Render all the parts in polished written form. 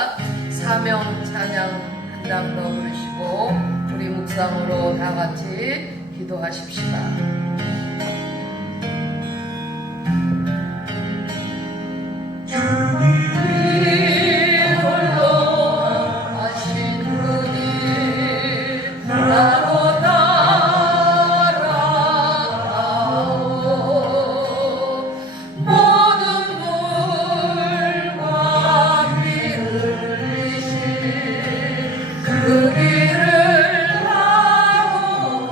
하겠습니다. 사명 찬양 한 장 더 부르시고 우리 묵상으로 다 같이 기도하십시다. 그 길을 가고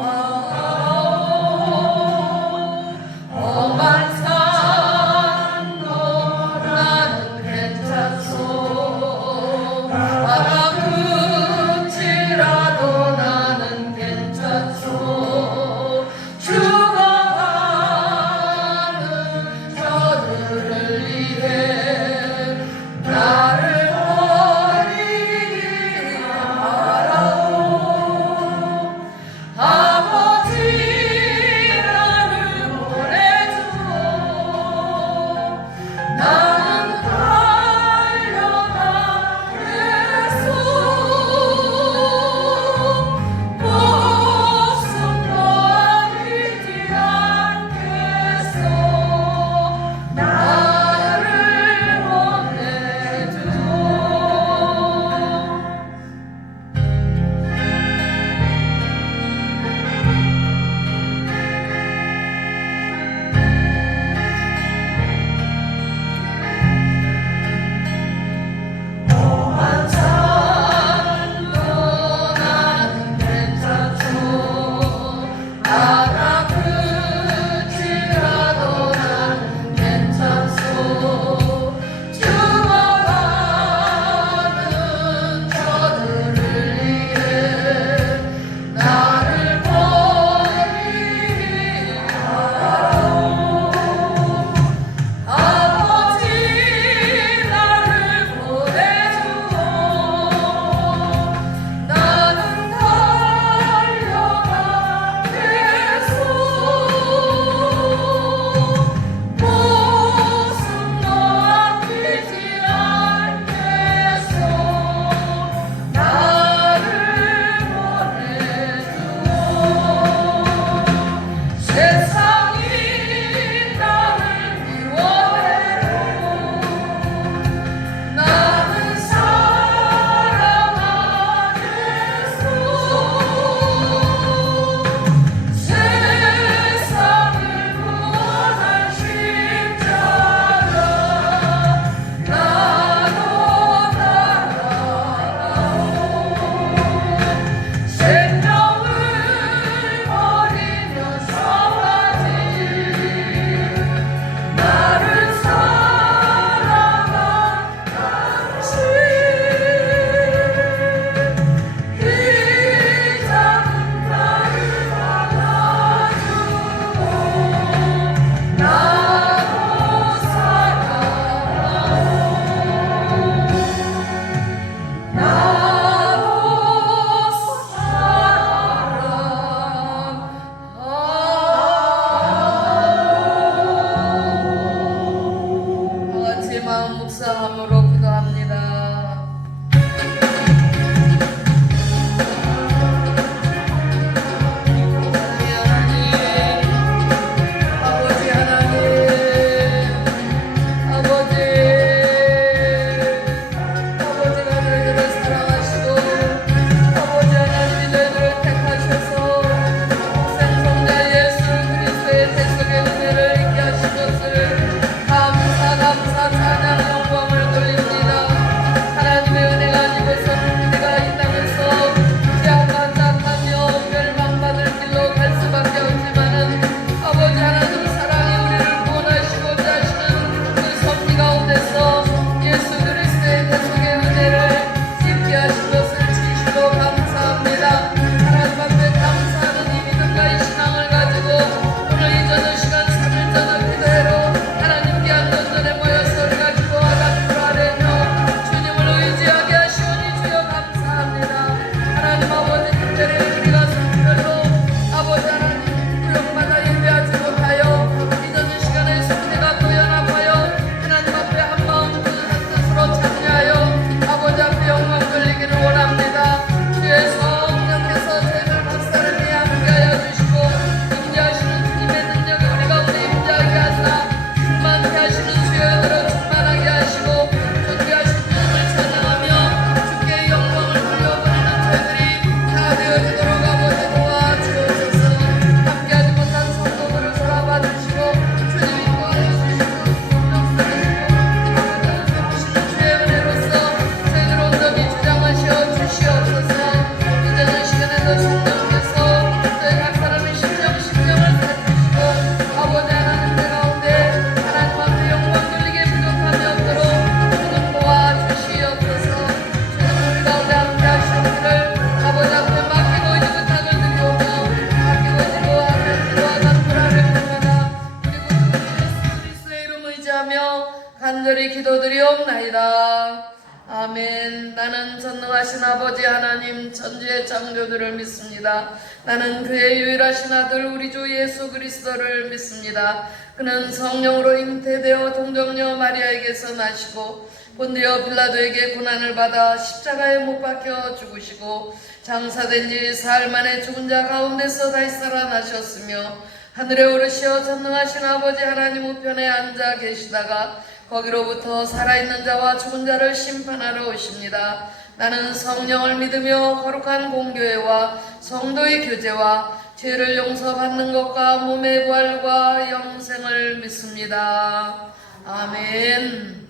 아멘. 나는 전능하신 아버지 하나님 천지의 창조주를 믿습니다. 나는 그의 유일하신 아들 우리 주 예수 그리스도를 믿습니다. 그는 성령으로 잉태되어 동정녀 마리아에게서 나시고 본디오 빌라도에게 고난을 받아 십자가에 못 박혀 죽으시고 장사된 지 사흘 만에 죽은 자 가운데서 다시 살아나셨으며 하늘에 오르시어 전능하신 아버지 하나님 우편에 앉아 계시다가 거기로부터 살아있는 자와 죽은 자를 심판하러 오십니다. 나는 성령을 믿으며 거룩한 공교회와 성도의 교제와 죄를 용서받는 것과 몸의 부활과 영생을 믿습니다. 아멘.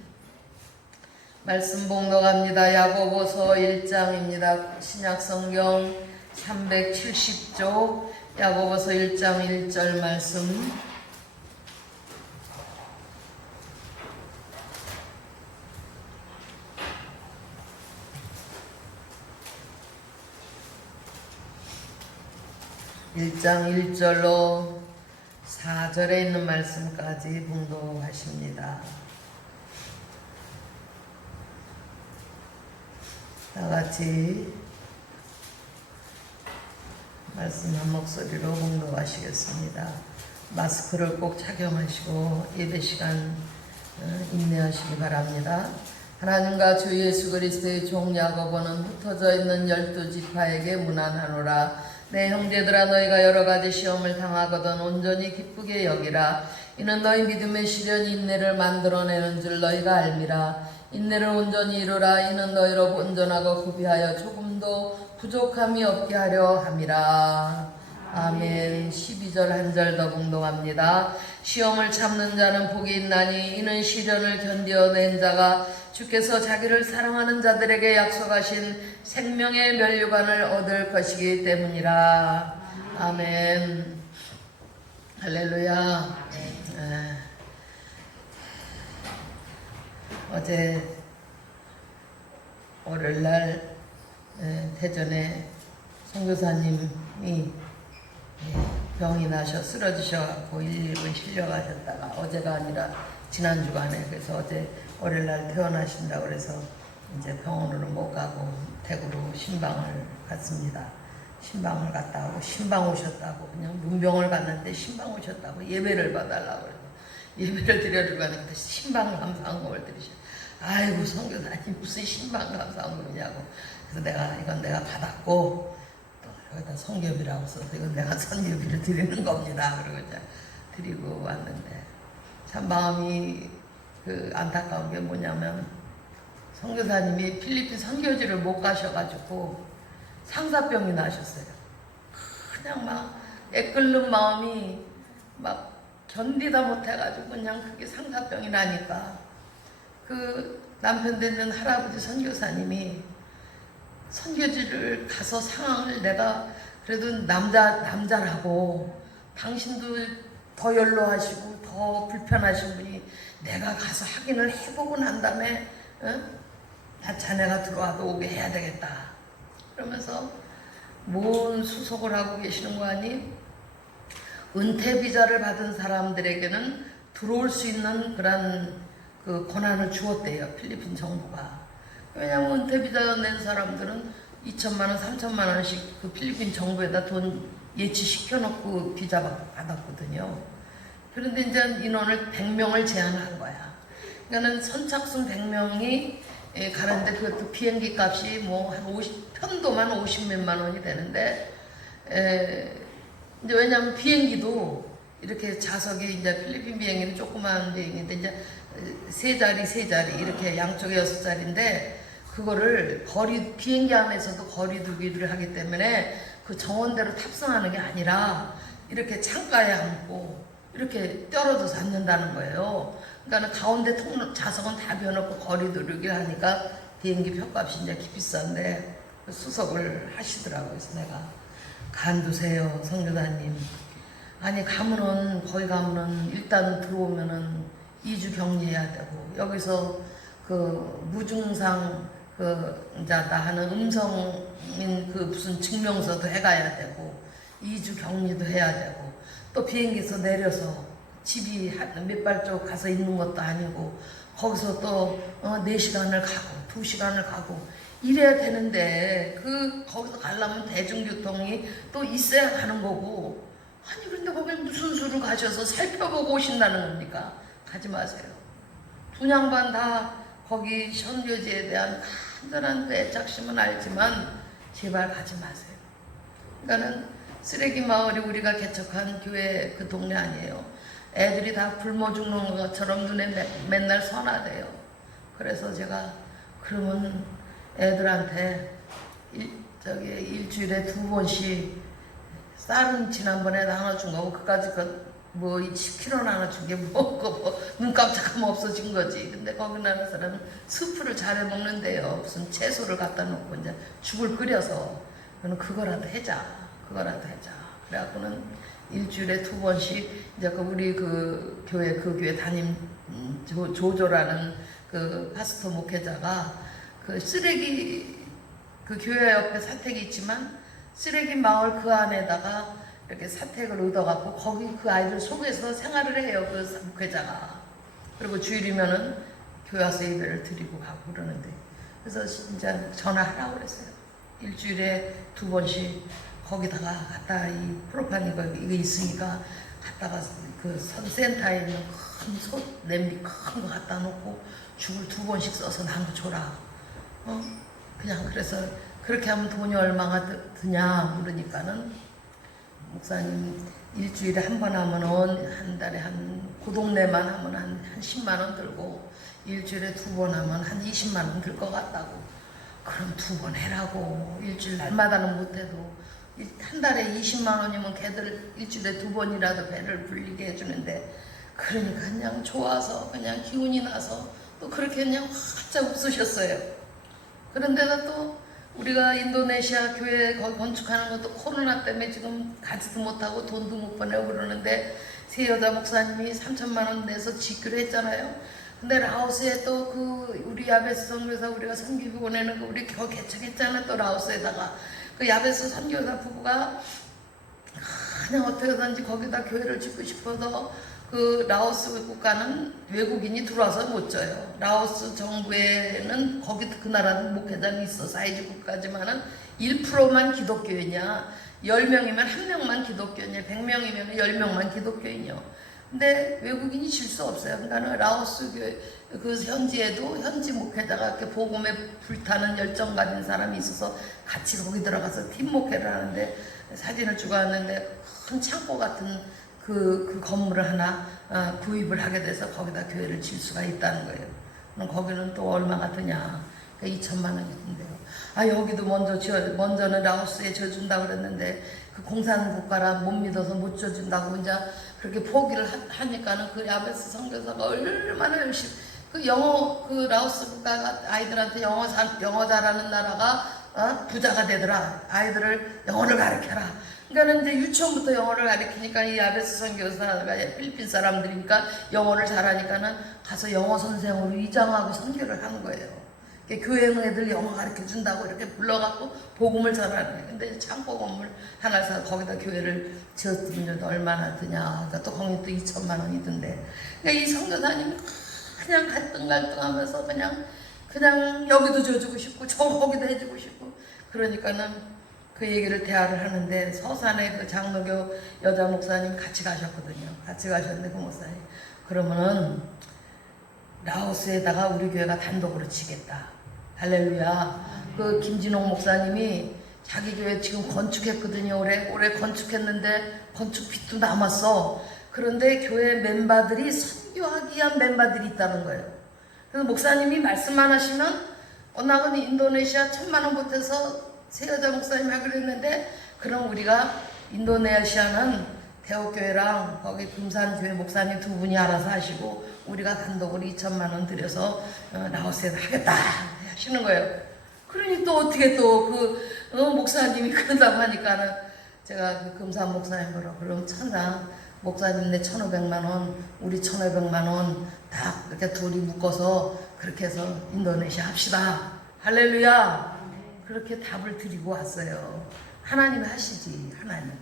말씀 봉독합니다. 야고보서 1장입니다. 신약성경 370조 야고보서 1장 1절 말씀. (1장 1절로) 4절에 있는 말씀까지 봉독하십니다. 다같이 말씀 한 목소리로 봉독하시겠습니다. 마스크를 꼭 착용하시고 예배 시간 인내하시기 바랍니다. 하나님과 주 예수 그리스도의 종 야고보는 흩어져 있는 12지파에게 문안하노라. 내 형제들아, 너희가 여러가지 시험을 당하거든 온전히 기쁘게 여기라. 이는 너희 믿음의 시련이 인내를 만들어내는 줄 너희가 알미라. 인내를 온전히 이루라. 이는 너희로 온전하고 구비하여 조금도 부족함이 없게 하려 함이라. 아멘. 12절 한 절 더 봉독합니다. 시험을 참는 자는 복이 있나니 이는 시련을 견뎌낸 자가 주께서 자기를 사랑하는 자들에게 약속하신 생명의 면류관을 얻을 것이기 때문이라. 아멘. 할렐루야. 어제 월요일날 대전에 선교사님이 병이 나셔 쓰러지셔갖고 119에 실려가셨다가 어제가 아니라 지난 주간에, 그래서 어제 월요일날 퇴원하신다고 그래서 이제 병원으로 못 가고 대구로 신방을 갔습니다. 신방을 갔다 오고 신방 오셨다고, 그냥 문병을 갔는데 신방 오셨다고 예배를 봐달라고 그래서 예배를 드려주고 하는데 신방 감사한금을 드리셔. 아이고 선교사님 무슨 신방 감사한금이냐고. 그래서 이건 내가 받았고 또 여기다 성교비라고 써서 이건 내가 선교비를 드리는 겁니다. 그리고 이제 드리고 왔는데 참 마음이 안타까운 게 뭐냐면 선교사님이 필리핀 선교지를 못 가셔가지고 상사병이 나셨어요. 그냥 막 애끓는 마음이 막 견디다 못해가지고 그냥 그게 상사병이 나니까 그 남편 되는 할아버지 선교사님이 선교지를 가서 상황을 내가 그래도 남자라고 당신도 더 연로하시고 더 불편하신 분이 내가 가서 확인을 해보고 난 다음에 자네가 들어와도 오게 해야 되겠다 그러면서 뭔 수속을 하고 계시는 거 아니? 은퇴 비자를 받은 사람들에게는 들어올 수 있는 그런 그 권한을 주었대요, 필리핀 정부가. 왜냐하면 은퇴 비자 낸 사람들은 2천만 원, 3천만 원씩 그 필리핀 정부에다 돈 예치시켜 놓고 비자 받았거든요. 그런데 이제 인원을 100명을 제한한 거야. 그러니까는 선착순 100명이 가는데 그것도 비행기 값이 뭐 한 50, 편도만 50몇만 원이 되는데, 이제 왜냐면 비행기도 이렇게 좌석이 이제 필리핀 비행기는 조그마한 비행기인데 이제 세 자리 이렇게 양쪽에 6자리인데 그거를 비행기 안에서도 거리 두기를 하기 때문에 그 정원대로 탑승하는 게 아니라 이렇게 창가에 앉고 이렇게 떨어져서 앉는다는 거예요. 그러니까 가운데 좌석은 다 비워놓고 거리 두기를 하니까 비행기 표값이 이제 비싼데 수석을 하시더라고요. 그래서 내가 간두세요, 선교사님. 아니 거기 가면은 일단 들어오면은 2주 격리해야 되고 여기서 그 무증상 이자다 하는 음성인 무슨 증명서도 해가야 되고 2주 격리도 해야 되고 또 비행기에서 내려서 집이 몇 발짝 가서 있는 것도 아니고 거기서 또 4시간을 가고 2시간을 가고 이래야 되는데 거기서 가려면 대중교통이 또 있어야 가는 거고 아니 그런데 거기 무슨 수를 가셔서 살펴보고 오신다는 겁니까? 가지 마세요. 두 양반 다 거기 선교지에 대한 간절한 그 애착심은 알지만 제발 가지 마세요. 그러니까는 쓰레기 마을이 우리가 개척한 교회 그 동네 아니에요. 애들이 다 굶어 죽는 것처럼 눈에 맨날 선하대요. 그래서 제가 그러면 애들한테 일주일에 2번씩 쌀은 지난번에 나눠준 거고 그까지 뭐 10kg 나눠준 게 눈 깜짝하면 없어진 거지. 근데 거기 나는 사람은 스프를 잘해 먹는데요. 무슨 채소를 갖다 놓고 이제 죽을 끓여서 그거라도 해자. 그래갖고는 일주일에 2번씩 이제 우리 그 교회 담임 조조라는 그 파스토 목회자가 그 쓰레기 그 교회 옆에 사택이 있지만 쓰레기 마을 그 안에다가 이렇게 사택을 얻어갖고 거기 그 아이들 속에서 생활을 해요. 그 목회자가. 그리고 주일이면은 교회 와서 예배를 드리고 가고 그러는데 그래서 진짜 전화하라고 그랬어요. 일주일에 2번씩 거기다가 갖다 이 프로판 이거 있으니까 갖다가 그 선센터에 있는 큰 냄비 큰 거 갖다 놓고 죽을 2번씩 써서 나눠 줘라. 그냥 그래서 그렇게 하면 돈이 얼마가 드냐 물으니까는 목사님 일주일에 한 번 하면은 한 달에 그 동네만 하면 한 10만 원 들고 일주일에 2번 하면 한 20만 원 들 것 같다고. 그럼 2번 해라고. 일주일 날마다는 못해도 한 달에 20만 원이면 걔들 일주일에 2번이라도 배를 불리게 해주는데 그러니까 그냥 좋아서 그냥 기운이 나서 또 그렇게 그냥 활짝 웃으셨어요. 그런데다 또 우리가 인도네시아 교회 거기 건축하는 것도 코로나 때문에 지금 가지도 못하고 돈도 못 보내고 그러는데 세 여자 목사님이 3천만 원 내서 짓기로 했잖아요. 근데 라오스에 또 우리 야베스 선교사 우리가 선교비 보내는 거 우리 겨 개척했잖아. 또 라오스에다가 그 야베스 선교사 부부가 그냥 어떻게든지 거기다 교회를 짓고 싶어서 그 라오스 국가는 외국인이 들어와서 못 져요. 라오스 정부에는 거기 그 나라는 목회장이 있어. 사이즈 국가지만은 1%만 기독교인이야. 10명이면 1명만 기독교인이야. 100명이면 10명만 기독교인이요. 근데 외국인이 질 수 없어요. 그러니까 라오스 그 현지에도 현지 목회자가 이렇게 복음에 불타는 열정 가진 사람이 있어서 같이 거기 들어가서 팀 목회를 하는데 사진을 찍어 왔는데 큰 창고 같은 그 건물을 하나 구입을 하게 돼서 거기다 교회를 질 수가 있다는 거예요. 그럼 거기는 또 얼마가 드냐? 2천만 원인데요. 여기도 먼저는 라오스에 져준다고 그랬는데 그 공산국가라 못 믿어서 못 져준다고 이제 그렇게 포기를 하니까는 그 야베스 선교사가 얼마나 열심히 그 라오스 국가가 아이들한테 영어 잘하는 나라가 부자가 되더라. 아이들을 영어를 가르쳐라. 그러니까 이제 유치원부터 영어를 가르치니까 이 야베스 선교사가 필리핀 사람들이니까 영어를 잘하니까는 가서 영어 선생으로 위장하고 선교를 하는 거예요. 교회 애들 영어 가르쳐 준다고 이렇게 불러갖고 복음을 전하는 거예요. 근데 창고 건물 하나 사서 거기다 교회를 지었으면 얼마나 드냐. 그러니까 또 거기 또 2천만 원이 든대. 그러니까 이 선교사님이 그냥 갈등갈등하면서 그냥 여기도 줘주고 싶고 거기도 해주고 싶고 그러니까는 그 얘기를 대화를 하는데 서산에 그 장로교 여자 목사님 같이 가셨거든요. 같이 가셨는데 그 목사님 그러면은 라오스에다가 우리 교회가 단독으로 치겠다. 할렐루야. 그 김진홍 목사님이 자기 교회 지금 건축했거든요. 올해 건축했는데 건축 빚도 남았어. 그런데 교회 멤버들이 선교하기 위한 멤버들이 있다는 거예요. 그래서 목사님이 말씀만 하시면 나는 인도네시아 1,000만 원 보태서 세 여자 목사님 하기로 했는데 그럼 우리가 인도네시아는 대옥교회랑 거기 금산교회 목사님 2분이 알아서 하시고 우리가 단독으로 2천만 원 들여서 라오스에다 하겠다 하시는 거예요. 그러니 또 어떻게 또 목사님이 그런다고 하니까는 제가 그 금산 목사님 그럼 천당 목사님 내 1,500만 원 우리 1,500만 원 다 이렇게 둘이 묶어서 그렇게 해서 인도네시아 합시다. 할렐루야. 그렇게 답을 드리고 왔어요. 하나님이 하시지. 하나님.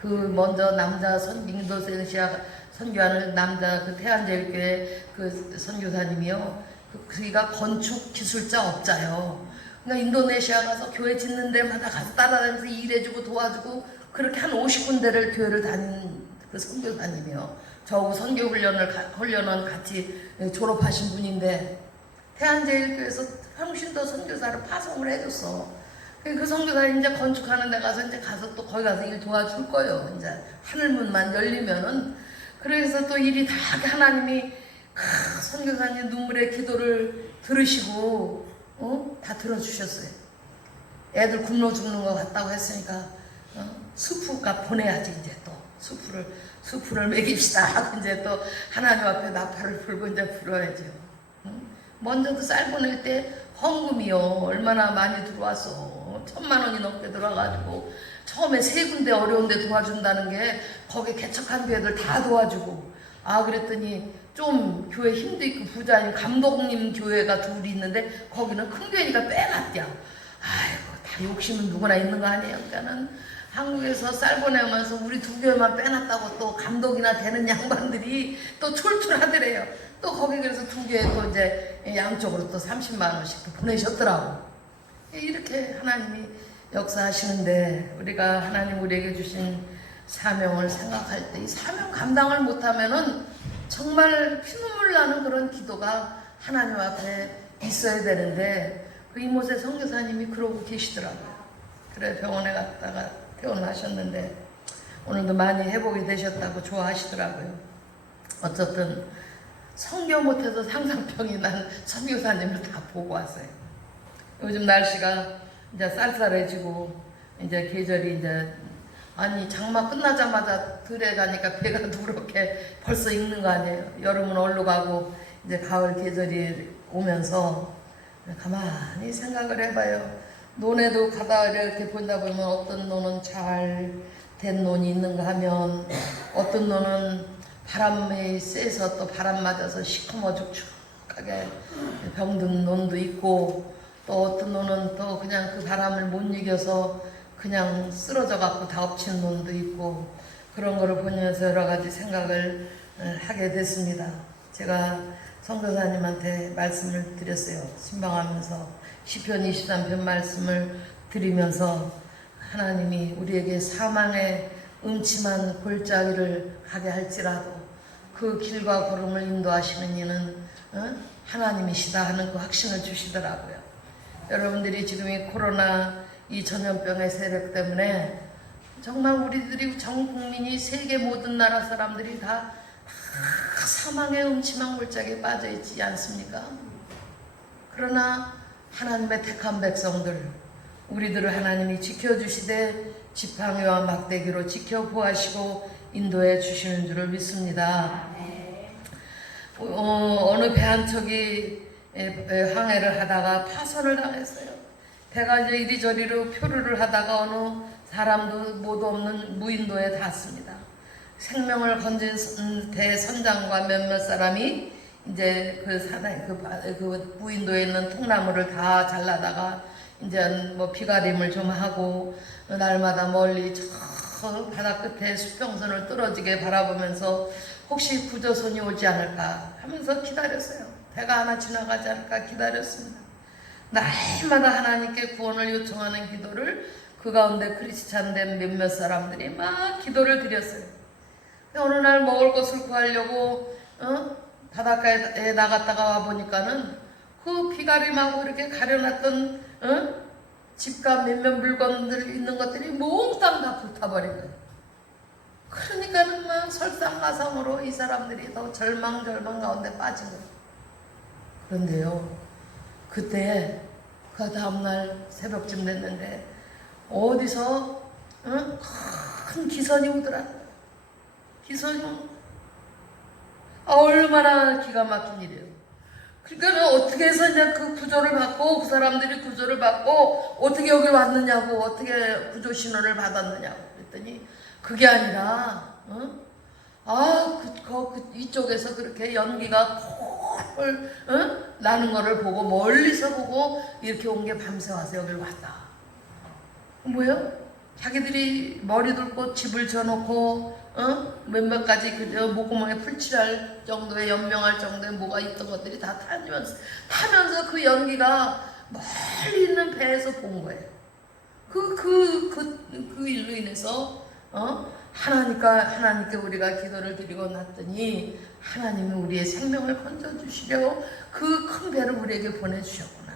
그 먼저 남자 인도네시아 선교하는 남자 그 태안제일교회 그 선교사님이요. 그가 건축 기술자 업자요. 그러니까 인도네시아 가서 교회 짓는 데마다 가서 따라다니면서 일해주고 도와주고 그렇게 한 50군데를 교회를 다닌 그 선교사님이요. 저하고 선교훈련은 같이 졸업하신 분인데 대한제일교회에서 평신도 선교사를 파송을 해줬어. 그 선교사님 이제 건축하는 데 가서 이제 가서 또 거기 가서 일 도와줄 거예요. 이제 하늘문만 열리면은. 그래서 또 일이 다 하나님이 선교사님 눈물의 기도를 들으시고 다 들어주셨어요. 애들 굶어 죽는 것 같다고 했으니까 수프가 보내야지 이제 또 수프를 먹입시다 하고 이제 또 하나님 앞에 나팔을 불고 이제 불어야죠. 먼저도 쌀 보낼 때 헌금이요 얼마나 많이 들어왔어. 1000만 원이 넘게 들어와가지고 처음에 3군데 어려운데 도와준다는 게 거기 개척한 교회들 다 도와주고 그랬더니 좀 교회 힘도 있고 부자인 감독님 교회가 둘이 있는데 거기는 큰 교회니까 빼놨대요. 아이고 다 욕심은 누구나 있는 거 아니에요. 그러니까는 한국에서 쌀 보내면서 우리 2교회만 빼놨다고 또 감독이나 되는 양반들이 또 출출하더래요. 또 거기 그래서 2교회 또 이제 양쪽으로 또 30만 원씩 또 보내셨더라고. 이렇게 하나님이 역사하시는데 우리가 하나님 우리에게 주신 사명을 생각할 때 이 사명 감당을 못하면은 정말 피눈물 나는 그런 기도가 하나님 앞에 있어야 되는데 그 이모세 선교사님이 그러고 계시더라고요. 그래 병원에 갔다가 퇴원하셨는데 오늘도 많이 회복이 되셨다고 좋아하시더라고요. 어쨌든 선교 못해서 상상병이 난 선교사님을 다 보고 왔어요. 요즘 날씨가 이제 쌀쌀해지고 이제 계절이 이제 장마 끝나자마자 들에 가니까 배가 누렇게 벌써 익는 거 아니에요. 여름은 얼로 가고 이제 가을 계절이 오면서 가만히 생각을 해봐요. 논에도 가다 이렇게 본다 보면 어떤 논은 잘 된 논이 있는가 하면 어떤 논은 바람에 쐬서 또 바람 맞아서 시커머 죽죽하게 병든 논도 있고 또 어떤 논은 또 그냥 그 바람을 못 이겨서 그냥 쓰러져 갖고 다 엎친 논도 있고 그런 거를 보면서 여러 가지 생각을 하게 됐습니다. 제가 선교사님한테 말씀을 드렸어요. 신방하면서 시편 23편 말씀을 드리면서 하나님이 우리에게 사망의 음침한 골짜기를 가게 할지라도 그 길과 걸음을 인도하시는 이는 하나님이시다 하는 그 확신을 주시더라고요. 여러분들이 지금 이 코로나 이 전염병의 세력 때문에 정말 우리들이 전 국민이 세계 모든 나라 사람들이 다 사망의 음침한 골짜기에 빠져 있지 않습니까? 그러나 하나님의 택한 백성들 우리들을 하나님이 지켜주시되 지팡이와 막대기로 지켜 보호하시고 인도해 주시는 줄을 믿습니다. 어느 배 한 척이 항해를 하다가 파손을 당했어요. 배가 이제 이리저리로 표류를 하다가 어느 사람도 모두 없는 무인도에 닿았습니다. 생명을 건진 배 선장과 몇몇 사람이 이제 그 무인도에 있는 통나무를 다 잘라다가 이제 뭐 비가림을 좀 하고 날마다 멀리 저 바다 끝에 수평선을 뚫어지게 바라보면서 혹시 구조선이 오지 않을까 하면서 기다렸어요. 배가 하나 지나가지 않을까 기다렸습니다. 날마다 하나님께 구원을 요청하는 기도를 그 가운데 크리스찬된 몇몇 사람들이 막 기도를 드렸어요. 어느 날 먹을 것을 구하려고 바닷가에 나갔다가 와보니까는 그 비가림하고 이렇게 가려놨던 집과 몇몇 물건들 있는 것들이 몽땅 다 불타버린 거예요. 그러니까는 막 설상가상으로 이 사람들이 더 절망 가운데 빠진 거예요. 그런데요, 그때 그 다음날 새벽쯤 됐는데 어디서 큰 기선이 오더라고요. 기선이 얼마나 기가 막힌 일이에요. 그러니까 어떻게 해서 이제 그 구조를 받고 그 사람들이 구조를 받고 어떻게 여기 왔느냐고 어떻게 구조 신호를 받았느냐고 그랬더니 그게 아니라 이쪽에서 그렇게 연기가 폴 나는 거를 보고 멀리서 보고 이렇게 온 게 밤새 와서 여기를 왔다. 뭐예요? 자기들이 머리 둘고 집을 져놓고 몇몇 가지 목구멍에 풀칠할 정도의 연명할 정도의 뭐가 있던 것들이 다 타면서 그 연기가 멀리 있는 배에서 본 거예요. 그 일로 인해서 하나님께 우리가 기도를 드리고 났더니 하나님이 우리의 생명을 건져주시려고 그 큰 배를 우리에게 보내주셨구나.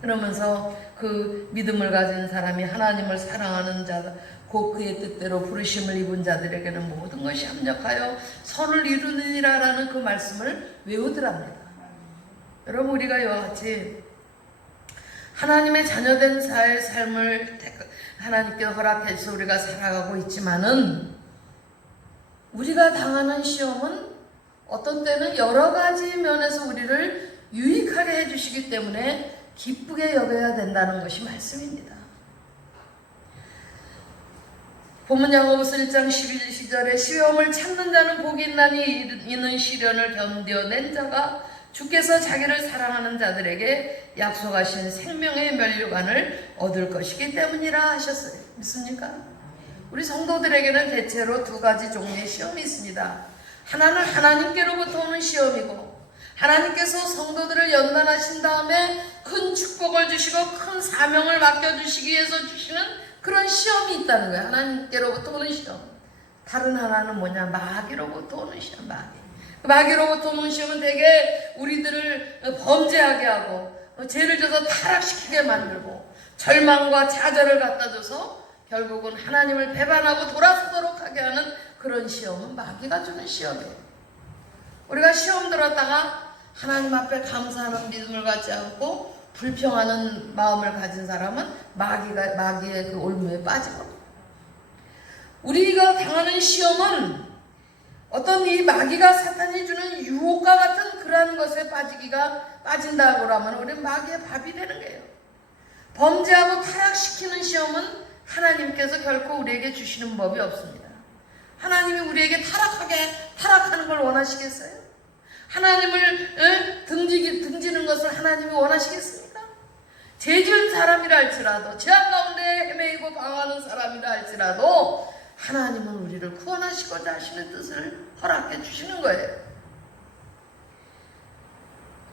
그러면서 그 믿음을 가진 사람이 하나님을 사랑하는 자다. 곧 그의 뜻대로 부르심을 입은 자들에게는 모든 것이 합력하여 선을 이루느니라라는 그 말씀을 외우더랍니다. 여러분, 우리가 이와 같이 하나님의 자녀된 자의 삶을 하나님께 허락해서 우리가 살아가고 있지만은 우리가 당하는 시험은 어떤 때는 여러 가지 면에서 우리를 유익하게 해주시기 때문에 기쁘게 여겨야 된다는 것이 말씀입니다. 본문 야고보서 1장 11절에 시험을 참는 자는 복이 있나니 이는 시련을 견뎌낸 자가 주께서 자기를 사랑하는 자들에게 약속하신 생명의 면류관을 얻을 것이기 때문이라 하셨어요. 믿습니까? 우리 성도들에게는 대체로 두 가지 종류의 시험이 있습니다. 하나는 하나님께로부터 오는 시험이고, 하나님께서 성도들을 연단하신 다음에 큰 축복을 주시고 큰 사명을 맡겨주시기 위해서 주시는 그런 시험이 있다는 거예요. 하나님께로부터 오는 시험. 다른 하나는 뭐냐? 마귀로부터 오는 시험. 마귀로부터 오는 시험은 대개 우리들을 범죄하게 하고 죄를 져서 타락시키게 만들고 절망과 좌절을 갖다 줘서 결국은 하나님을 배반하고 돌아서도록 하게 하는 그런 시험은 마귀가 주는 시험이에요. 우리가 시험 들었다가 하나님 앞에 감사하는 믿음을 갖지 않고 불평하는 마음을 가진 사람은 마귀의 그 올무에 빠지거든요. 우리가 당하는 시험은 어떤 이 마귀가 사탄이 주는 유혹과 같은 그러한 것에 빠진다고 하면 우리는 마귀의 밥이 되는 거예요. 범죄하고 타락시키는 시험은 하나님께서 결코 우리에게 주시는 법이 없습니다. 하나님이 우리에게 타락하는 걸 원하시겠어요? 하나님을 등지는 것을 하나님이 원하시겠습니까? 죄 지은 사람이라 할지라도, 죄악 가운데 헤매이고 방황하는 사람이라 할지라도 하나님은 우리를 구원하시고자 하시는 뜻을 허락해 주시는 거예요.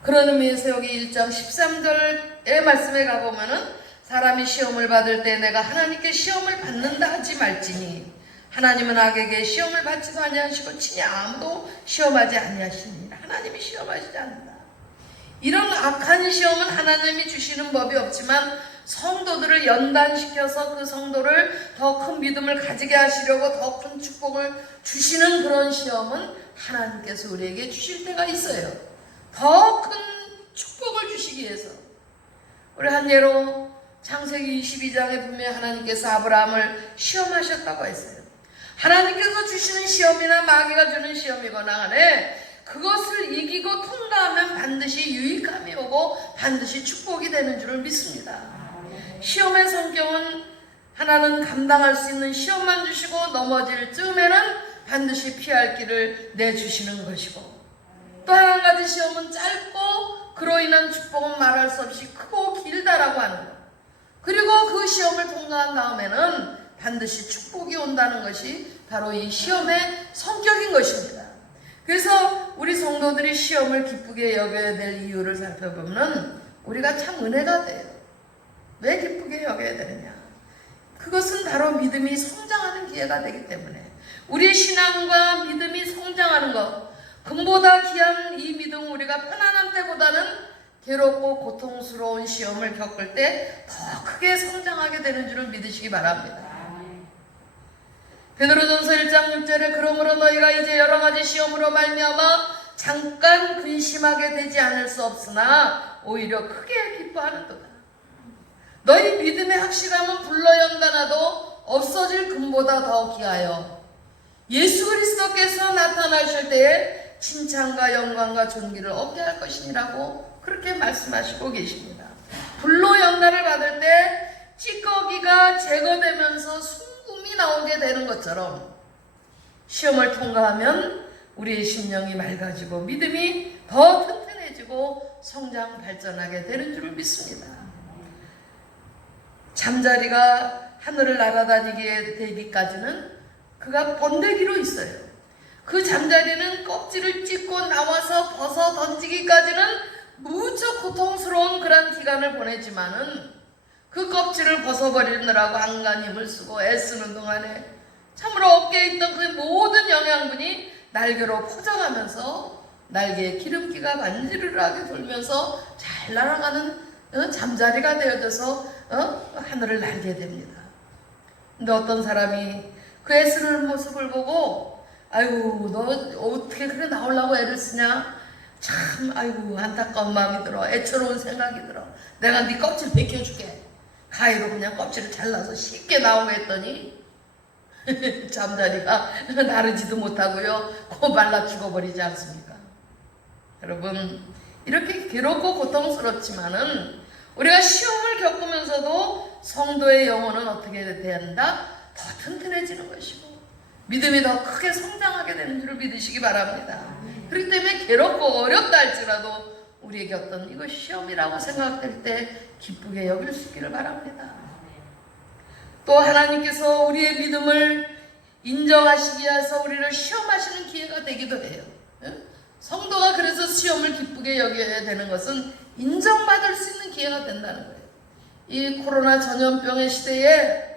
그런 의미에서 여기 1장 13절의 말씀에 가보면은 사람이 시험을 받을 때 내가 하나님께 시험을 받는다 하지 말지니 하나님은 악에게 시험을 받지도 아니하시고 친히 아무도 시험하지 아니하시니 하나님이 시험하시지 않는다. 이런 악한 시험은 하나님이 주시는 법이 없지만 성도들을 연단시켜서 그 성도를 더 큰 믿음을 가지게 하시려고 더 큰 축복을 주시는 그런 시험은 하나님께서 우리에게 주실 때가 있어요. 더 큰 축복을 주시기 위해서. 우리 한 예로 창세기 22장에 분명히 하나님께서 아브라함을 시험하셨다고 했어요. 하나님께서 주시는 시험이나 마귀가 주는 시험이거나 간에 그것을 이기고 통과하면 반드시 유익함이 오고 반드시 축복이 되는 줄을 믿습니다. 시험의 성격은 하나는 감당할 수 있는 시험만 주시고 넘어질 즈음에는 반드시 피할 길을 내주시는 것이고, 또 한 가지 시험은 짧고 그로 인한 축복은 말할 수 없이 크고 길다라고 하는 것. 그리고 그 시험을 통과한 다음에는 반드시 축복이 온다는 것이 바로 이 시험의 성격인 것입니다. 그래서 우리 성도들이 시험을 기쁘게 여겨야 될 이유를 살펴보면 우리가 참 은혜가 돼요. 왜 기쁘게 여겨야 되느냐? 그것은 바로 믿음이 성장하는 기회가 되기 때문에 우리의 신앙과 믿음이 성장하는 것, 금보다 귀한 이 믿음, 우리가 편안한 때보다는 괴롭고 고통스러운 시험을 겪을 때 더 크게 성장하게 되는 줄을 믿으시기 바랍니다. 베드로전서 1장 6절에 그러므로 너희가 이제 여러 가지 시험으로 말미암아 잠깐 근심하게 되지 않을 수 없으나 오히려 크게 기뻐하는도다. 너희 믿음의 확실함은 불러연단하도 없어질 금보다 더 귀하여 예수 그리스도께서 나타나실 때에 칭찬과 영광과 존귀를 얻게 할 것이니라고 그렇게 말씀하시고 계십니다. 불로 연단을 받을 때 찌꺼기가 제거되면서 숨이 나오게 되는 것처럼 시험을 통과하면 우리의 심령이 맑아지고 믿음이 더 튼튼해지고 성장 발전하게 되는 줄을 믿습니다. 잠자리가 하늘을 날아다니게 되기까지는 그가 번데기로 있어요. 그 잠자리는 껍질을 찢고 나와서 벗어 던지기까지는 무척 고통스러운 그런 기간을 보내지만은 그 껍질을 벗어버리느라고 안간 힘을 쓰고 애쓰는 동안에 참으로 어깨에 있던 그 모든 영양분이 날개로 퍼져가면서 날개에 기름기가 반지르르하게 돌면서 잘 날아가는 잠자리가 되어져서 하늘을 날게 됩니다. 근데 어떤 사람이 그 애쓰는 모습을 보고 아이고 너 어떻게 그래 나오려고 애를 쓰냐, 참 아이고 안타까운 마음이 들어, 애처로운 생각이 들어, 내가 네 껍질 벗겨줄게, 가위로 그냥 껍질을 잘라서 쉽게 나오게 했더니 잠자리가 나르지도 못하고요 코 말라 죽어버리지 않습니까? 여러분, 이렇게 괴롭고 고통스럽지만은 우리가 시험을 겪으면서도 성도의 영혼은 어떻게 된다? 더 튼튼해지는 것이고 믿음이 더 크게 성장하게 되는 줄을 믿으시기 바랍니다. 그렇기 때문에 괴롭고 어렵다 할지라도 우리에게 어떤 이거 시험이라고 생각될 때 기쁘게 여길 수 있기를 바랍니다. 또 하나님께서 우리의 믿음을 인정하시기 위해서 우리를 시험하시는 기회가 되기도 해요. 성도가 그래서 시험을 기쁘게 여겨야 되는 것은 인정받을 수 있는 기회가 된다는 거예요. 이 코로나 전염병의 시대에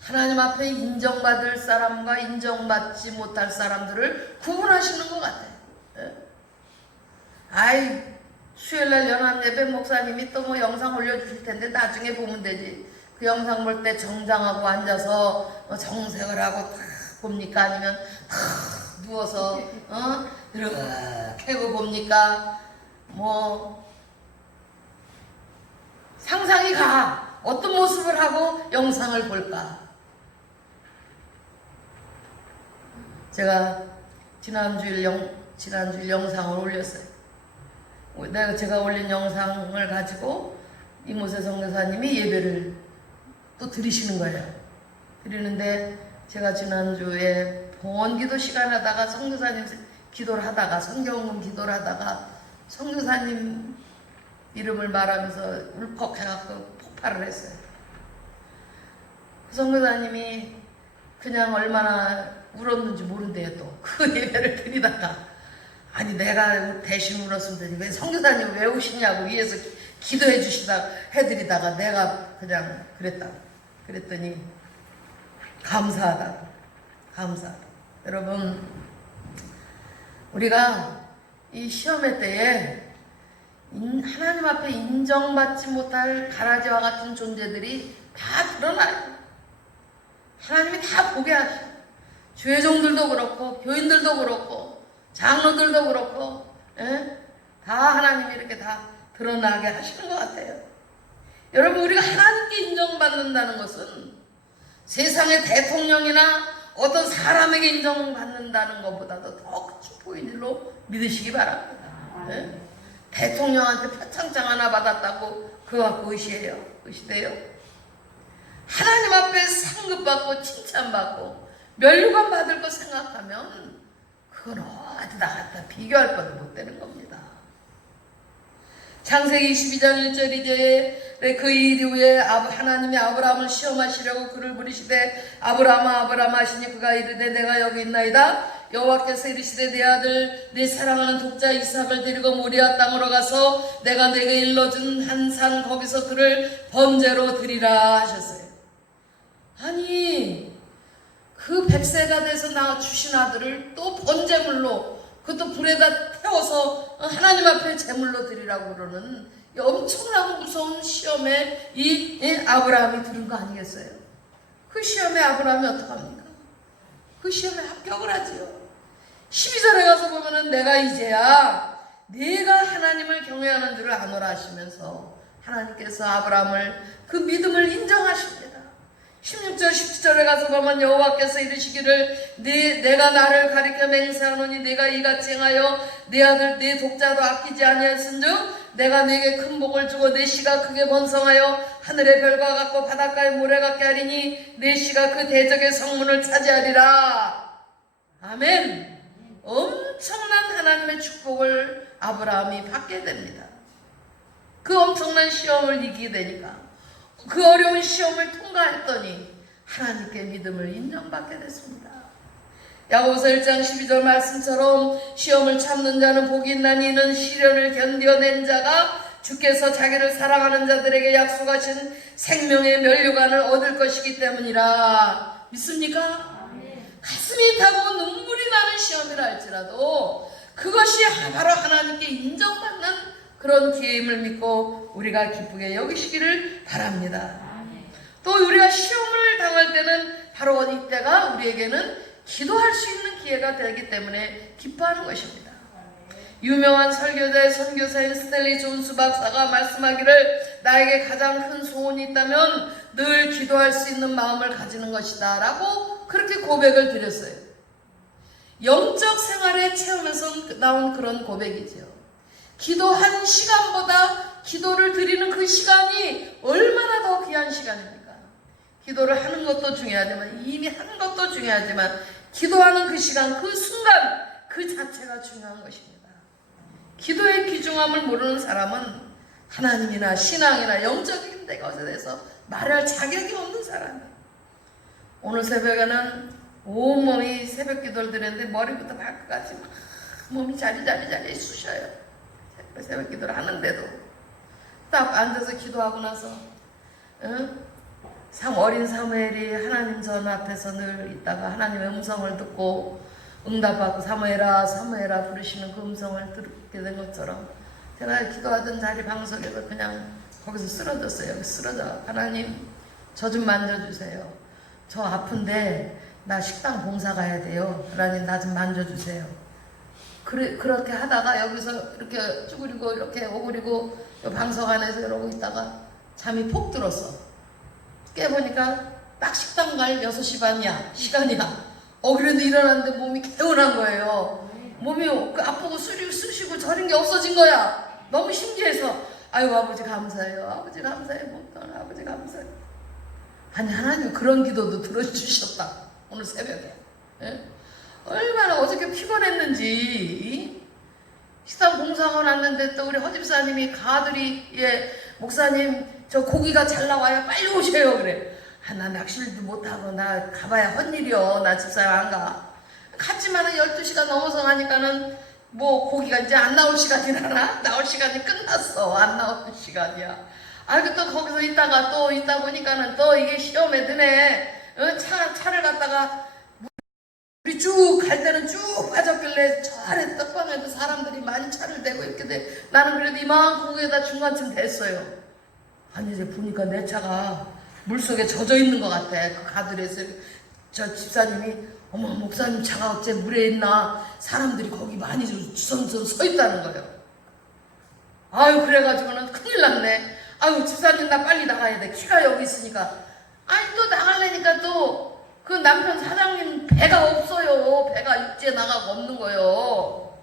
하나님 앞에 인정받을 사람과 인정받지 못할 사람들을 구분하시는 것 같아요. 아이, 수요일날 연합예배 목사님이 또 뭐 영상 올려주실 텐데 나중에 보면 되지. 그 영상 볼 때 정장하고 앉아서 정색을 하고 탁 봅니까? 아니면 탁 누워서 이렇게 하고 봅니까? 뭐 상상이 가. 어떤 모습을 하고 영상을 볼까? 제가 지난주일 영상을 올렸어요. 제가 올린 영상을 가지고 이모세 선교사님이 예배를 또 드리시는 거예요. 드리는데 제가 지난주에 봉헌기도 시간 하다가 선교사님 기도를 하다가 성경음 기도를 하다가 선교사님 이름을 말하면서 울컥해갖고 폭발을 했어요. 그 선교사님이 그냥 얼마나 울었는지 모른대요. 또 그 예배를 드리다가 아니 내가 대신 울었으면 되지 왜 선교사님 왜 우시냐고 위에서 기도해 주시다 해드리다가 내가 그냥 그랬더니 감사하다. 여러분, 우리가 이 시험의 때에 하나님 앞에 인정받지 못할 가라지와 같은 존재들이 다 드러나요. 하나님이 다 보게 하셔. 주회종들도 그렇고 교인들도 그렇고 장로들도 그렇고 다 하나님이 이렇게 다 드러나게 하시는 것 같아요. 여러분, 우리가 하나님께 인정받는다는 것은 세상의 대통령이나 어떤 사람에게 인정받는다는 것보다도 더 큰 축복인 줄로 믿으시기 바랍니다. 대통령한테 표창장 하나 받았다고 그거 갖고 의시돼요? 하나님 앞에 상급받고 칭찬받고 면류관 받을 거 생각하면 그건 어디다 갖다 비교할 바도 못 되는 겁니다. 창세기 22장 1절 2절에 그 일 이후에 하나님이 아브라함을 시험하시려고 그를 부르시되 아브라함아 하시니 그가 이르되 내가 여기 있나이다. 여호와께서 이르시되 내 아들 내 사랑하는 독자 이삭을 데리고 모리아 땅으로 가서 내가 내게 일러준 한 산 거기서 그를 번제로 드리라 하셨어요. 아니 그 100세가 돼서 나 주신 아들을 또 번제물로 그것도 불에다 태워서 하나님 앞에 제물로 드리라고 그러는 엄청나고 무서운 시험에 이 아브라함이 들은 거 아니겠어요? 그 시험에 아브라함이 어떡합니까? 그 시험에 합격을 하지요. 12절에 가서 보면은 내가 이제야 네가 하나님을 경외하는 줄을 아노라 하시면서 하나님께서 아브라함을 그 믿음을 인정하십니다. 16절 17절에 가서 보면 여호와께서 이르시기를 내가 나를 가리켜 맹세하노니 내가 이같이 행하여 내 아들 내 독자도 아끼지 아니하였은즉 내가 네게 큰 복을 주고 내 씨가 크게 번성하여 하늘의 별과 같고 바닷가의 모래 같게 하리니 내 씨가 그 대적의 성문을 차지하리라. 아멘. 엄청난 하나님의 축복을 아브라함이 받게 됩니다. 그 엄청난 시험을 이기게 되니까 그 어려운 시험을 통과했더니 하나님께 믿음을 인정받게 됐습니다. 야고보서 1장 12절 말씀처럼 시험을 참는 자는 복이 있나니 이는 시련을 견뎌낸 자가 주께서 자기를 사랑하는 자들에게 약속하신 생명의 면류관을 얻을 것이기 때문이라. 믿습니까? 가슴이 타고 눈물이 나는 시험이라 할지라도 그것이 바로 하나님께 인정받는 그런 기회임을 믿고 우리가 기쁘게 여기시기를 바랍니다. 또 우리가 시험을 당할 때는 바로 이때가 우리에게는 기도할 수 있는 기회가 되기 때문에 기뻐하는 것입니다. 유명한 설교자의 선교사인 스탠리 존스 박사가 말씀하기를 나에게 가장 큰 소원이 있다면 늘 기도할 수 있는 마음을 가지는 것이다 라고 그렇게 고백을 드렸어요. 영적 생활의 체험에서 나온 그런 고백이죠. 기도한 시간보다 기도를 드리는 그 시간이 얼마나 더 귀한 시간입니까? 기도를 하는 것도 중요하지만 이미 하는 것도 중요하지만 기도하는 그 시간, 그 순간 그 자체가 중요한 것입니다. 기도의 귀중함을 모르는 사람은 하나님이나 신앙이나 영적인 것에 대해서 말할 자격이 없는 사람이에요. 오늘 새벽에는 온몸이 새벽 기도를 드렸는데 머리부터 발끝까지 막 몸이 자리 쑤셔요. 새벽 기도를 하는데도 딱 앉아서 기도하고 나서 어린 사무엘이 하나님 전 앞에서 늘 있다가 하나님의 음성을 듣고 응답받고 사무엘아 사무엘아 부르시는 그 음성을 듣게 된 것처럼 제가 기도하던 자리 방석에서 그냥 거기서 쓰러졌어요. 여기 쓰러져. 하나님 저 좀 만져주세요. 저 아픈데 나 식당 봉사 가야 돼요. 하나님 나 좀 만져주세요. 그렇게 하다가 여기서 이렇게 쭈그리고 이렇게 오그리고 방석 안에서 이러고 있다가 잠이 폭 들었어. 깨보니까 딱 식당 갈 6시 반이야. 시간이야. 그래도 일어났는데 몸이 개운한 거예요. 몸이 아프고 쑤시고 저린 게 없어진 거야. 너무 신기해서 아유 아버지 감사해요. 아버지 감사해요. 몸던 아버지 감사해요. 아니 하나님 그런 기도도 들어주셨다. 오늘 새벽에. 예? 얼마나 어저께 피곤했는지. 식당 봉사하고 났는데 또 우리 허집사님이 가들이 목사님 저 고기가 잘 나와요. 빨리 오셔요. 그래. 나 낚시도 못하고 나 가봐야 헛일이요. 나 집사람 안 가. 갔지만은 12시가 넘어서 가니까는 뭐 고기가 이제 안 나올 시간이라나? 나올 시간이 끝났어. 안 나올 시간이야. 또 거기서 있다가 또 있다 보니까는 또 이게 시험에 드네. 차를 갖다가 우리 쭉 갈 때는 쭉 빠졌길래 저 아래 떡방에도 사람들이 많이 차를 대고 이렇게 돼. 나는 그래도 이만큼 거기에다 중간쯤 됐어요. 아니 이제 보니까 내 차가 물속에 젖어 있는 것 같아. 그 가들에서 저 집사님이 어머 목사님 차가 어째 물에 있나. 사람들이 거기 많이 주섬주섬 서 있다는 거예요. 아유 그래가지고는 큰일 났네. 아유 집사님 나 빨리 나가야 돼. 키가 여기 있으니까. 아니 또 나가려니까 또 그 남편 사장님 배가 없어요. 배가 육지에 나가고 없는 거예요.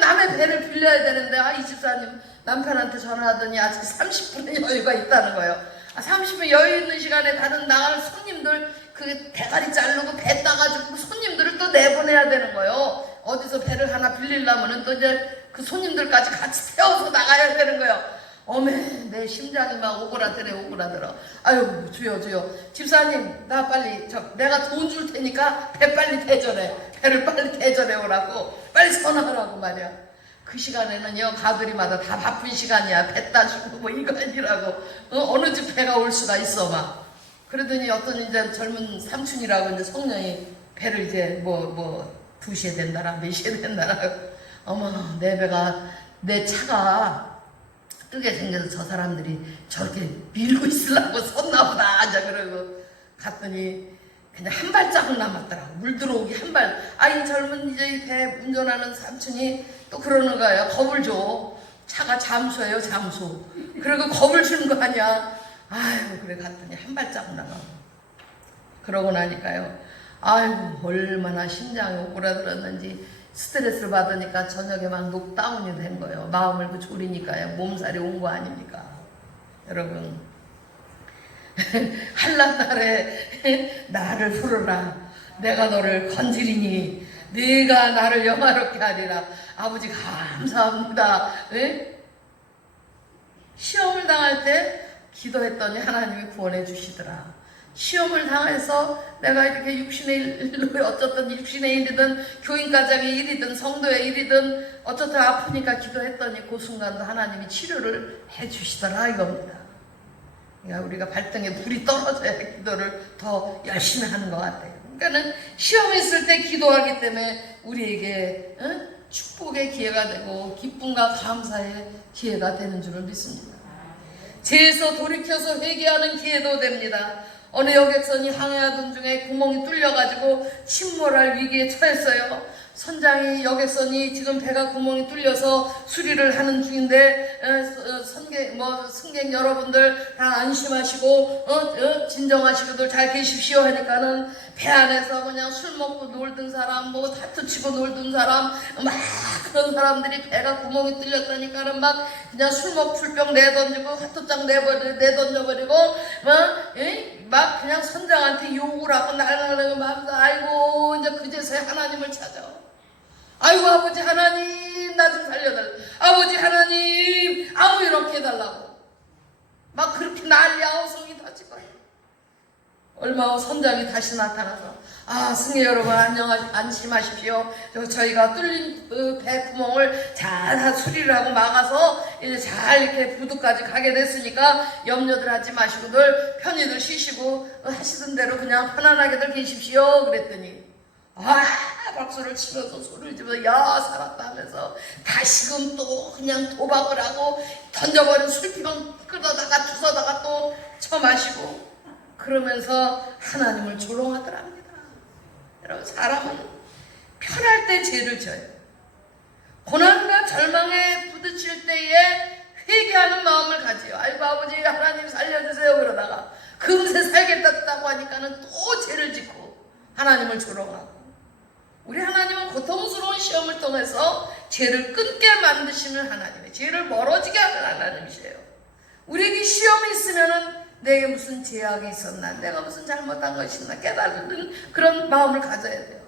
남의 배를 빌려야 되는데 이 집사님 남편한테 전화하더니 아직 30분의 여유가 있다는 거예요. 30분 여유 있는 시간에 다른 나갈 손님들 그 대가리 자르고 배 따가지고 손님들을 또 내보내야 되는 거예요. 어디서 배를 하나 빌리려면은 또 이제 그 손님들까지 같이 태워서 나가야 되는 거예요. 어메 내 심장이 막 오그라들어. 아유 주여 집사님 나 빨리 내가 돈 줄 테니까 배 빨리 대절해. 배를 빨리 대절해 오라고 빨리 전화하라고 말이야. 그 시간에는요 가들이마다 다 바쁜 시간이야. 배 따주고 뭐 이거 아니라고. 어느 집 배가 올 수가 있어 막. 그러더니 어떤 이제 젊은 삼촌이라고 이제 성령이 배를 이제 뭐 2시에 된다라 몇 시에 된다라. 어머 내 차가 뜨게 생겨서 저 사람들이 저렇게 밀고 있으려고 섰나 보다. 이제 그러고 갔더니 그냥 한 발자국 남았더라고. 물 들어오기 한 발. 이 젊은 이제 배 운전하는 삼촌이 또 그러는 거예요. 겁을 줘. 차가 잠수예요, 잠수. 그리고 겁을 주는 거 아니야. 아유, 그래 갔더니 한 발자국 남아. 그러고 나니까요. 아이고, 얼마나 심장이 오그라들었는지 스트레스를 받으니까 저녁에 막 녹다운이 된 거예요. 마음을 졸이니까요. 몸살이 온 거 아닙니까? 여러분. 한낱 날에 나를 풀어라. 내가 너를 건지리니 네가 나를 영화롭게 하리라. 아버지 감사합니다. 네? 시험을 당할 때 기도했더니 하나님이 구원해 주시더라. 시험을 당해서 내가 이렇게 육신의 일로 어쩌든 육신의 일이든 교인가정의 일이든 성도의 일이든 어쩌든 아프니까 기도했더니 그 순간도 하나님이 치료를 해주시더라 이겁니다. 그러니까 우리가 발등에 불이 떨어져야 기도를 더 열심히 하는 것 같아요. 그러니까는 시험이 있을 때 기도하기 때문에 우리에게 축복의 기회가 되고 기쁨과 감사의 기회가 되는 줄을 믿습니다. 죄에서 돌이켜서 회개하는 기회도 됩니다. 어느 여객선이 항해하던 중에 구멍이 뚫려가지고 침몰할 위기에 처했어요. 선장이 여객선이 지금 배가 구멍이 뚫려서 수리를 하는 중인데 승객 여러분들 다 안심하시고 진정하시고들 잘 계십시오 하니까는 배 안에서 그냥 술 먹고 놀던 사람 뭐 다투 치고 놀던 사람 막 그런 사람들이 배가 구멍이 뚫렸다니까는 막 그냥 술 먹고 술병 내던지고 화투장 내던져버리고 막 그냥 선장한테 욕을 하고 날라가는 막 아이고 이제 그제서야 하나님을 찾아. 아이고 아버지 하나님 나 좀 살려달라. 아버지 하나님 아무 이렇게 해달라고 막 그렇게 난리 아우성이 터지고 얼마 후 선장이 다시 나타나서 승객 여러분 안심하십시오. 저희가 뚫린 배 구멍을 잘 수리를 하고 막아서 이제 잘 이렇게 부두까지 가게 됐으니까 염려들 하지 마시고들 편히들 쉬시고 하시던 대로 그냥 편안하게들 계십시오 그랬더니 박수를 치면서 소리를 지면서 야 살았다 하면서 다시금 또 그냥 도박을 하고 던져버린 술병 끌어다가 주워다가 또 쳐마시고 그러면서 하나님을 조롱하더랍니다. 여러분 사람은 편할 때 죄를 져요. 고난과 절망에 부딪힐 때에 회개하는 마음을 가지요. 아이고 아버지 하나님 살려주세요 그러다가 금세 살겠다고 하니까는 또 죄를 짓고 하나님을 조롱하고 우리 하나님은 고통스러운 시험을 통해서 죄를 끊게 만드시는 하나님이에요. 죄를 멀어지게 하는 하나님이세요. 우리에게 시험이 있으면은 내게 무슨 죄악이 있었나 내가 무슨 잘못한 것이 있나 깨달는 그런 마음을 가져야 돼요.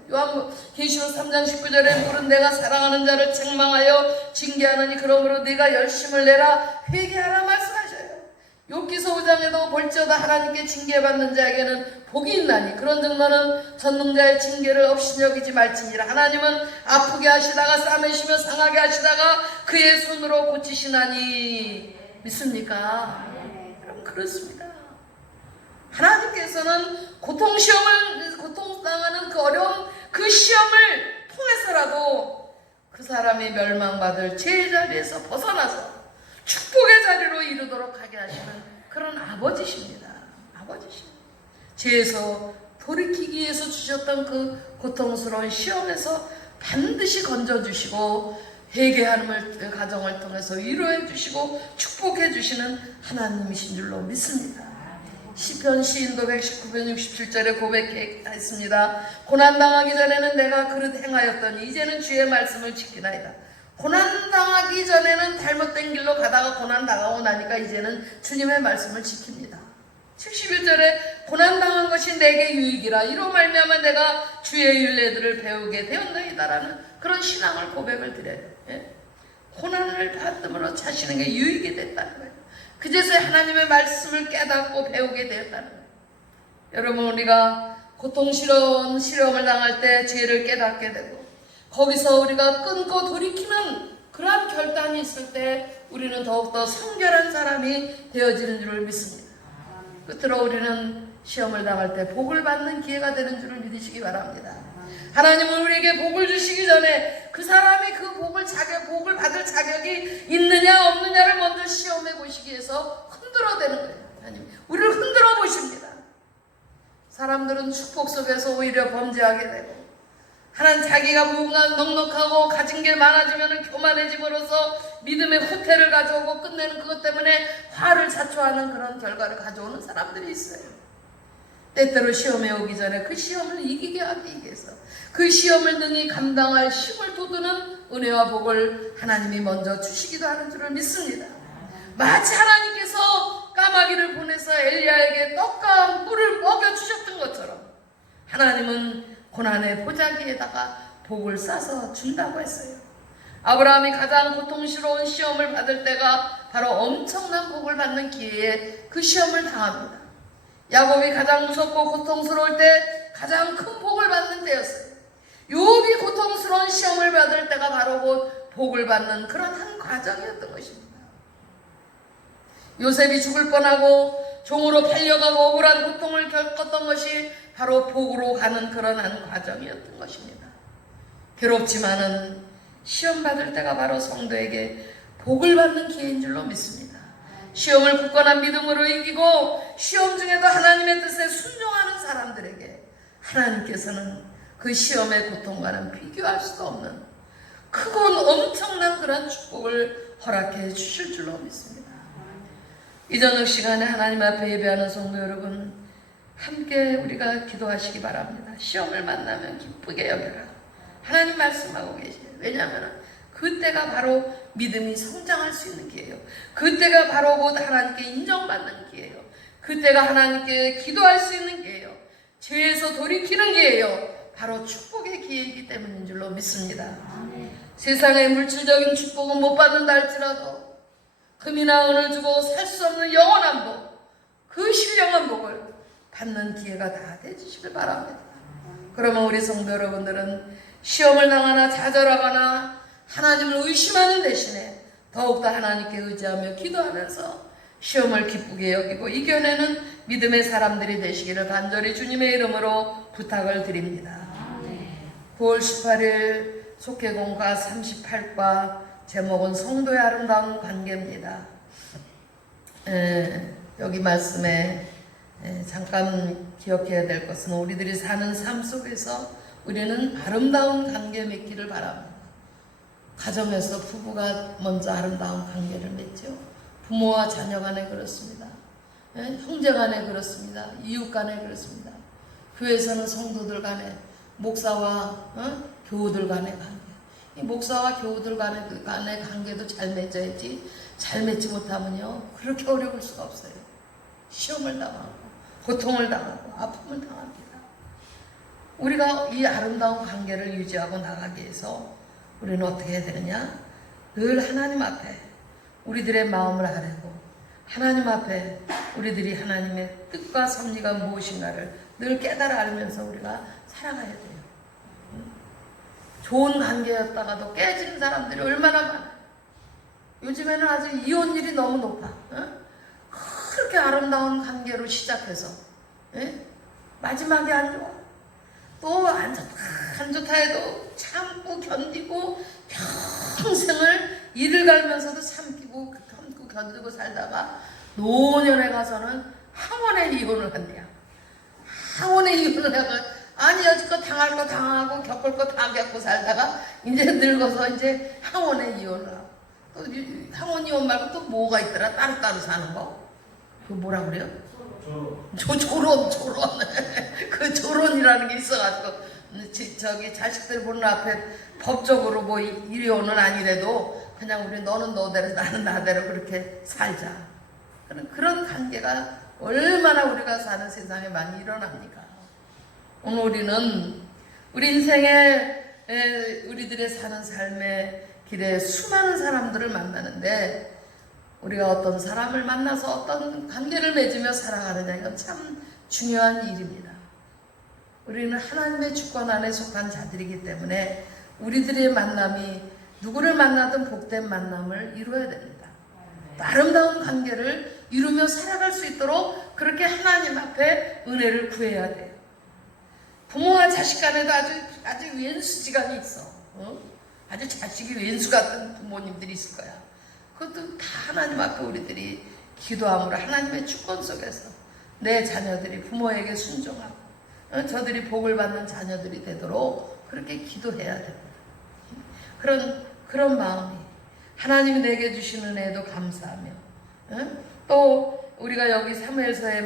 계시록 3장 19절에 물은 내가 사랑하는 자를 책망하여 징계하느니 그러므로 네가 열심을 내라 회개하라 말씀하셔요. 욥기서 5장에도 볼지어다 하나님께 징계받는 자에게는 복이 있나니 그런즉 너는 전능자의 징계를 없이 여기지 말지니라. 하나님은 아프게 하시다가 싸매시며 상하게 하시다가 그의 손으로 고치시나니 믿습니까? 그럼 그렇습니다. 하나님께서는 고통당하는 그 어려운 그 시험을 통해서라도 그 사람이 멸망받을 죄의 자리에서 벗어나서 축복의 자리로 이르도록 하게 하시는 그런 아버지십니다. 아버지십니다. 죄에서 돌이키기 위해서 주셨던 그 고통스러운 시험에서 반드시 건져주시고 회개하는 그 가정을 통해서 위로해 주시고 축복해 주시는 하나님이신 줄로 믿습니다. 시편 시인도 119편 67절에 고백했습니다. 고난당하기 전에는 내가 그릇 행하였더니 이제는 주의 말씀을 지키나이다. 고난당하기 전에는 잘못된 길로 가다가 고난당하고 나니까 이제는 주님의 말씀을 지킵니다. 71절에 고난당한 것이 내게 유익이라 이로 말미암아 내가 주의 율례들을 배우게 되었나이다라는 그런 신앙을 고백을 드려요. 고난을 받음으로 자시는 게 유익이 됐다는 거예요. 그제서야 하나님의 말씀을 깨닫고 배우게 되었다는 거예요. 여러분 우리가 고통스러운 시험을 당할 때 죄를 깨닫게 되고 거기서 우리가 끊고 돌이키는 그러한 결단이 있을 때 우리는 더욱더 성결한 사람이 되어지는 줄을 믿습니다. 끝으로 우리는 시험을 당할 때 복을 받는 기회가 되는 줄을 믿으시기 바랍니다. 하나님은 우리에게 복을 주시기 전에 그 사람이 그 복을 받을 자격이 있느냐 없느냐를 먼저 시험해 보시기 위해서 흔들어대는 거예요. 하나님 우리를 흔들어 보십니다. 사람들은 축복 속에서 오히려 범죄하게 되고 하나님 자기가 무언가 넉넉하고 가진 게 많아지면 교만해짐으로써 믿음의 후퇴를 가져오고 끝내는 그것 때문에 화를 자초하는 그런 결과를 가져오는 사람들이 있어요. 때때로 시험에 오기 전에 그 시험을 이기게 하기 위해서 그 시험을 능히 감당할 힘을 돋우는 은혜와 복을 하나님이 먼저 주시기도 하는 줄을 믿습니다. 마치 하나님께서 까마귀를 보내서 엘리야에게 떡과 꿀을 먹여주셨던 것처럼 하나님은 고난의 보자기에다가 복을 싸서 준다고 했어요. 아브라함이 가장 고통스러운 시험을 받을 때가 바로 엄청난 복을 받는 기회에 그 시험을 당합니다. 야곱이 가장 무섭고 고통스러울 때 가장 큰 복을 받는 때였어요. 욥이 고통스러운 시험을 받을 때가 바로 곧 복을 받는 그런 한 과정이었던 것입니다. 요셉이 죽을 뻔하고 종으로 팔려가고 억울한 고통을 겪었던 것이 바로 복으로 가는 그런 한 과정이었던 것입니다. 괴롭지만은 시험 받을 때가 바로 성도에게 복을 받는 기회인 줄로 믿습니다. 시험을 굳건한 믿음으로 이기고 시험 중에도 하나님의 뜻에 순종하는 사람들에게 하나님께서는 그 시험의 고통과는 비교할 수도 없는 크고 엄청난 그런 축복을 허락해 주실 줄로 믿습니다. 이 저녁 시간에 하나님 앞에 예배하는 성도 여러분, 함께 우리가 기도하시기 바랍니다. 시험을 만나면 기쁘게 여겨라. 하나님 말씀하고 계세요. 왜냐하면 그때가 바로 믿음이 성장할 수 있는 기회예요. 그때가 바로 곧 하나님께 인정받는 기회예요. 그때가 하나님께 기도할 수 있는 기회예요. 죄에서 돌이키는 기회예요. 바로 축복의 기회이기 때문인 줄로 믿습니다. 세상의 물질적인 축복은 못 받는다 할지라도 금이나 은을 주고 살 수 없는 영원한 복, 그 신령한 복을 받는 기회가 다 되시길 바랍니다. 그러면 우리 성도 여러분들은 시험을 당하나 좌절하거나 하나님을 의심하는 대신에 더욱더 하나님께 의지하며 기도하면서 시험을 기쁘게 여기고 이겨내는 믿음의 사람들이 되시기를 간절히 주님의 이름으로 부탁을 드립니다. 9월 18일 속회공과 38과 제목은 성도의 아름다운 관계입니다. 여기 말씀에 잠깐 기억해야 될 것은 우리들이 사는 삶 속에서 우리는 아름다운 관계 맺기를 바랍니다. 가정에서 부부가 먼저 아름다운 관계를 맺죠. 부모와 자녀 간에 그렇습니다. 형제 간에 그렇습니다. 이웃 간에 그렇습니다. 교회에서는 성도들 간에, 목사와 교우들 간의 관계. 이 목사와 교우들 간의 관계도 잘 맺어야지, 잘 맺지 못하면요 그렇게 어려울 수가 없어요. 시험을 당하고 고통을 당하고 아픔을 당합니다. 우리가 이 아름다운 관계를 유지하고 나가기 위해서 우리는 어떻게 해야 되느냐? 늘 하나님 앞에 우리들의 마음을 아뢰고 하나님 앞에 우리들이 하나님의 뜻과 섭리가 무엇인가를 늘 깨달아 알면서 우리가 살아가야 돼요. 좋은 관계였다가도 깨진 사람들이 얼마나 많아요. 요즘에는 아주 이혼율이 너무 높아. 그렇게 아름다운 관계로 시작해서 마지막에 안 좋아. 또 안 좋다 해도 참고 견디고 평생을 이를 갈면서도 참고 견디고 살다가 노년에 가서는 항원의 이혼을 한대요. 항원의 이혼을 해가 아니 여지껏 당할 거 당하고 겪을 거 다 겪고 살다가 이제 늙어서 이제 항원의 이혼을 하고 또 항원 이혼 말고 또 뭐가 있더라? 따로따로 사는 거? 그거 뭐라 그래요? 조론 그 조론이라는 게 있어가지고 저기 자식들 보는 앞에 법적으로 뭐 이혼은 아니래도 그냥 우리 너는 너대로 나는 나대로 그렇게 살자. 그런 관계가 얼마나 우리가 사는 세상에 많이 일어납니까? 오늘 우리는 우리 인생에 우리들의 사는 삶의 길에 수많은 사람들을 만나는데 우리가 어떤 사람을 만나서 어떤 관계를 맺으며 살아가느냐 이건 참 중요한 일입니다. 우리는 하나님의 주권 안에 속한 자들이기 때문에 우리들의 만남이 누구를 만나든 복된 만남을 이루어야 됩니다. 아름다운 관계를 이루며 살아갈 수 있도록 그렇게 하나님 앞에 은혜를 구해야 돼요. 부모와 자식 간에도 아주 왼수지간이 있어. 아주 자식이 왼수 같은 부모님들이 있을 거야. 그것도 다 하나님 앞에 우리들이 기도함으로 하나님의 주권 속에서 내 자녀들이 부모에게 순종하고 저들이 복을 받는 자녀들이 되도록 그렇게 기도해야 됩니다. 그런 마음이 하나님이 내게 주신 은혜에도 감사하며 또 우리가 여기 사무엘서의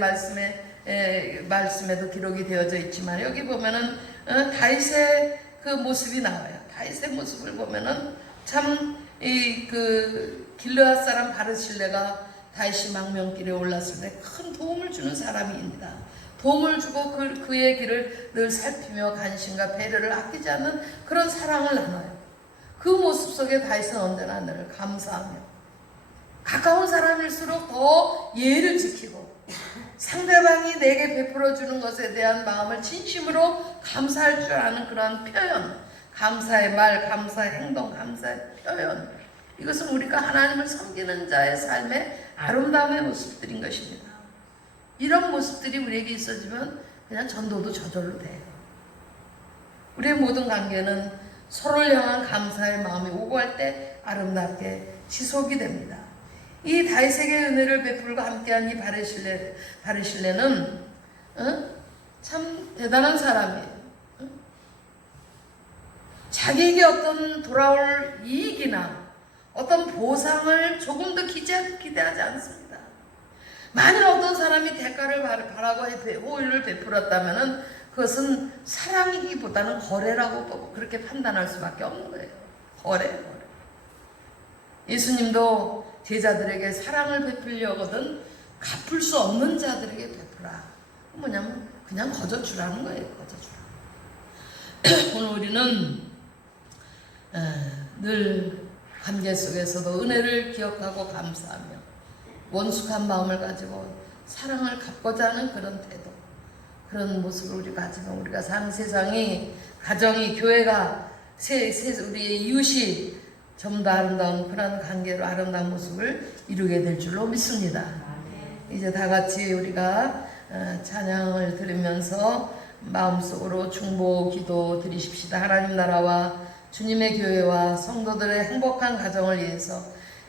말씀에도 기록이 되어져 있지만 여기 보면은 다윗의 그 모습이 나와요. 다윗의 모습을 보면은 참 그 길르앗 사람 바르실레가 다윗이 망명길에 올랐을 때 큰 도움을 주는 사람입니다. 도움을 주고 그의 길을 늘 살피며 관심과 배려를 아끼지 않는 그런 사랑을 나눠요. 그 모습 속에 다윗은 언제나 늘 감사하며 가까운 사람일수록 더 예를 지키고 상대방이 내게 베풀어 주는 것에 대한 마음을 진심으로 감사할 줄 아는 그러한 표현, 감사의 말, 감사의 행동, 감사의 표현, 이것은 우리가 하나님을 섬기는 자의 삶의 아름다움의 모습들인 것입니다. 이런 모습들이 우리에게 있어지면 그냥 전도도 저절로 돼요. 우리의 모든 관계는 서로를 향한 감사의 마음이 오고 할 때 아름답게 지속이 됩니다. 이 다윗에게 은혜를 베풀고 함께한 이 바르실레는 참 대단한 사람이에요. 자기에게 어떤 돌아올 이익이나 어떤 보상을 조금도 기대하지 않습니다. 만일 어떤 사람이 대가를 바라고 호의를 베풀었다면 그것은 사랑이기보다는 거래라고 그렇게 판단할 수밖에 없는 거예요. 거래. 예수님도 제자들에게 사랑을 베풀려거든 갚을 수 없는 자들에게 베풀라. 뭐냐면 그냥 거저주라는 거예요. 거저주라. 오늘 우리는 늘 관계 속에서도 은혜를 기억하고 감사하며 원숙한 마음을 가지고 사랑을 갚고자 하는 그런 태도, 그런 모습을 우리 가지면 우리가 사는 세상이, 가정이, 교회가, 우리의 이웃이 좀 더 아름다운 그런 관계로 아름다운 모습을 이루게 될 줄로 믿습니다. 이제 다 같이 우리가 찬양을 들으면서 마음속으로 중보 기도 드리십시다. 하나님 나라와 주님의 교회와 성도들의 행복한 가정을 위해서